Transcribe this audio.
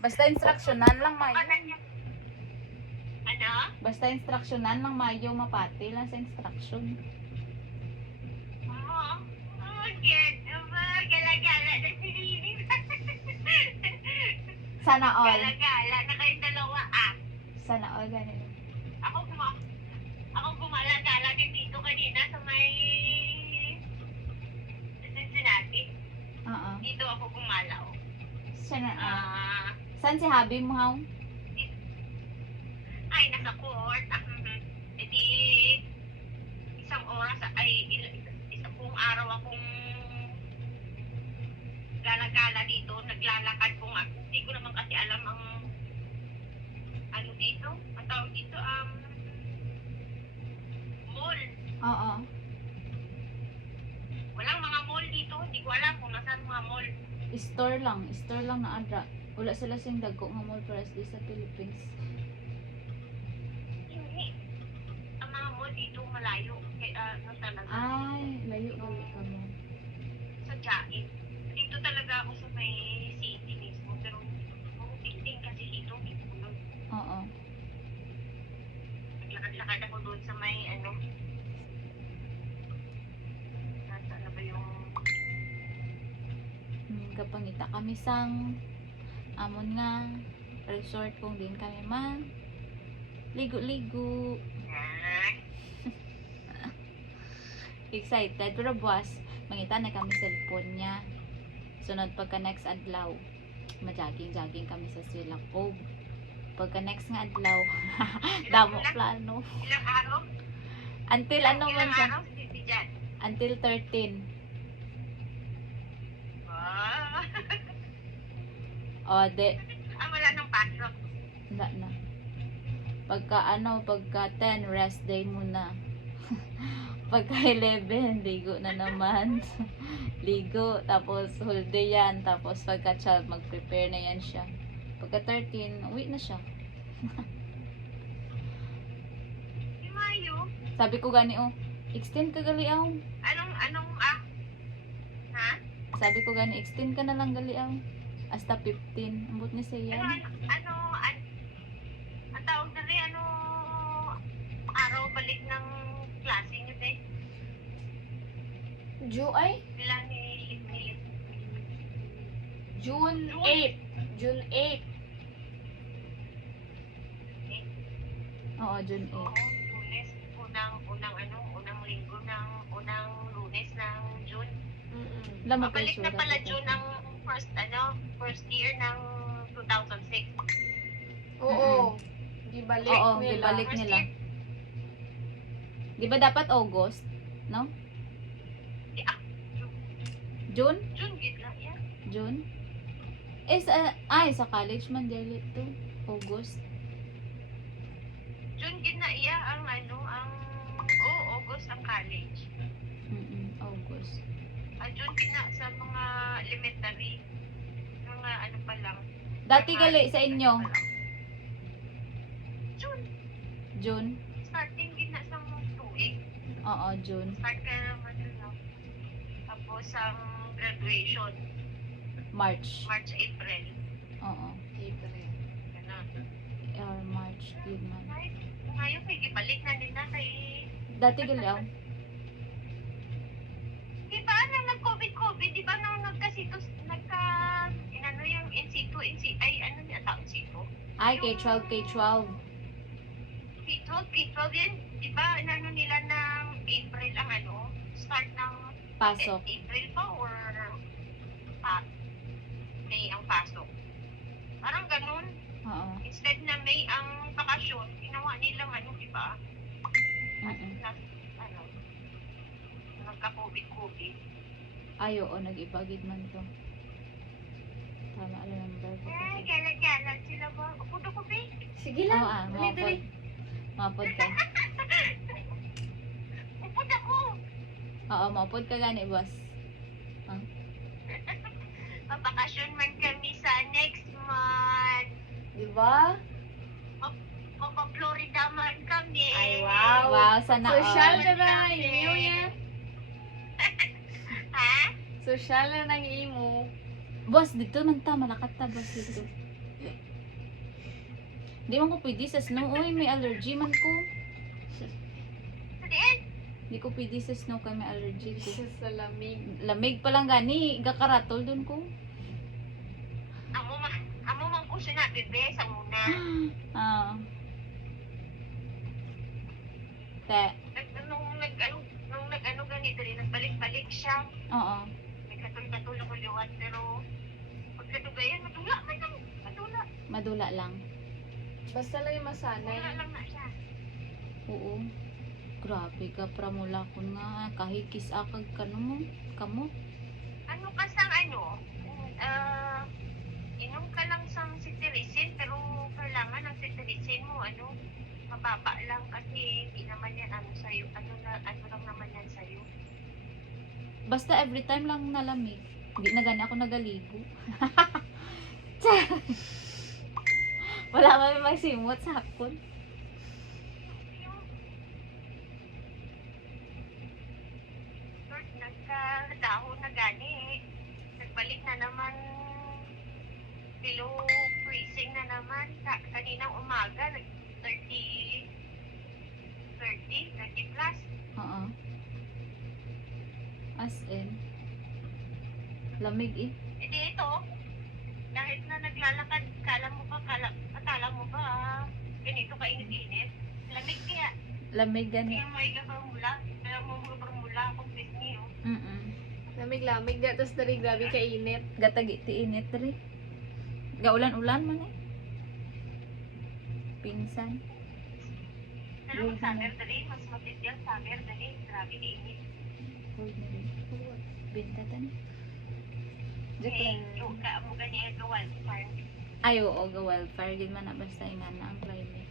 Basta instruksyonan lang mayo. Ano? Basta instruksyonan lang mayo, mapati lang sa instruction. Oo. Oh, get. Gala-gala na si Lili. Sana all. Gala-gala na kayong dalawa Sana all ganito. Ako gumala-gala din dito kanina sa may Cincinnati. Oo. Dito ako gumalaw. Sana Saan si Habi mo haw? Ay, nasa court. E di, isang oras, isang buong araw akong gala-gala dito. Naglalakad ko nga. Hindi ko naman kasi alam ang ano dito. Ang tawag dito, mall. Oo. Walang mga mall dito. Hindi ko alam kung nasaan mga mall. Store lang na adra. Wala sila sing dagko nga mall para sa Philippines. Hindi. Ang mga mall dito malayo. Kaya ano talaga. Ay, layo ka mo. Sa Jain. Dito talaga ako sa may city mismo. Pero tingting kasi dito. Oo. Naglakad-lakad ako doon sa may ano. Nasa ano ba yung... Kapangita kami sang amon nga resort kung din kami man ligo-ligo. Excited pero buwas mangita na kami cellphone niya. Sunod pagka next adlaw ma-jogging kami sa Sila Cove. Pagka next nga adlaw damo plano Ilang araw? until ano man Ilang siya araw si Jan? until 13. Wow. O de Wala nang pasok. wala na. Pagka 10 rest day muna. Pagka 11 ligo na naman. Ligo tapos whole day yan tapos pagka 12 mag-prepare na yan siya. Pagka 13 uwi na siya. Si Mayo? Sabi ko gani extend ka gali aw. Anong Ha? Sabi ko gani extend ka na lang gali aw. Hasta 15 ambot ni siya yan. Ang tawag na rin, araw balik ng klase niyo, te? Ay? Bilang ni June 8. June 8. Oo, June 8. Oo, Lunes, unang linggo ng unang Lunes ng June. Lamang Pabalik na pala June ang first year ng 2006. Oo. Gibalik Oo, nila. gibalik First nila. year, Di ba dapat August? No? June? June, gitla yan. June? Sa college man dili to. August. June, gitna iya August ang college. August. June, gitna sa mga elementary. Mga ano pa lang. Dati gali sa inyo. June, June? starting gitna sa mga tuig. Oo, June. Start ka naman lang. Tapos ang graduation, March. March, April. Oo. April. Ganun. Or March, yun man. Ay, ngayon kay gibalik na nila kay... Dati gali aw. Di ba nang nag-COVID, di ba nang inano yung NC2, ano niya tawag NC2? Ay, K-12, K-12. K-12 yan, di ba inano nila ng April ang start ng Pasok. April pa or May ang pasok? Parang ganun. Oo. Instead na May ang bakasyon, ginawa nilang di ba? Nagka-COVID. Ay, oo, nag-ibagid man to. Tama, alam number ko. Gala-gala sila ba? Upudo ko, Bay. Sige lang. Mapod. Mapod ka. Upudo ko. Oo, mapod ka gani, boss. Mabakasyon man kami sa next month. Diba? Mapa-Florida man kami. Ay, wow. Wow, sana Social all. na ba ang imo niya? Ha? Social na ng imo. Boss, dito man ta, malakat ta, boss dito. Di man ko pwede sa snow. Uy, may allergy man ko. Diin. Di ko pwede sa snow kay may allergy ko. Sa lamig. Lamig pa lang gani. Gakaratol dun ko. Amo man ko siya na, bebe, sa una. Ah. Te. Nung nag-ano ganito rin, nagbalik-balik siya. Oo. Nagkatul-katul ako liwan, pero pagkatugayan, madula man lang. Madula. Madula lang. Basta lang yung masanay. Madula lang na siya. Oo. Grabe ka pramula ko nga. Kahikis akag kano mo. Kamo. Ano ka sang inom ka lang sang cetirizine, pero kailangan ang cetirizine mo, mababa lang kasi hindi naman yan sa'yo. Ano lang naman yan sa'yo. Basta every time lang nalamig. Hindi na gani ako nagaligo. Wala man magsimot sa hakon. First, nagkadahon na gani. Nagbalik na naman below freezing na naman. Kaninang umaga, 30 plus. Oo. As in. Lamig eh. E di ito, kahit na naglalakad, akala mo ba, ganito kainit-init? Lamig kaya. Lamig gani. Kaya mo iga-formula. Kaya mo formula kung niyo. Lamig-lamig nga. Tapos dari grabe kainit. Gatagi ti init rin. Gaulan-ulan man eh. Pinsan. Pero ang summer dali, mas matindi ang summer dali. Grabe init. Hold na rin. Binta tan. Joke Eh, lang. yung mo ganyan gawan. Parang Ay, oo, ga wildfire. Gid man na basta ingana ang climate.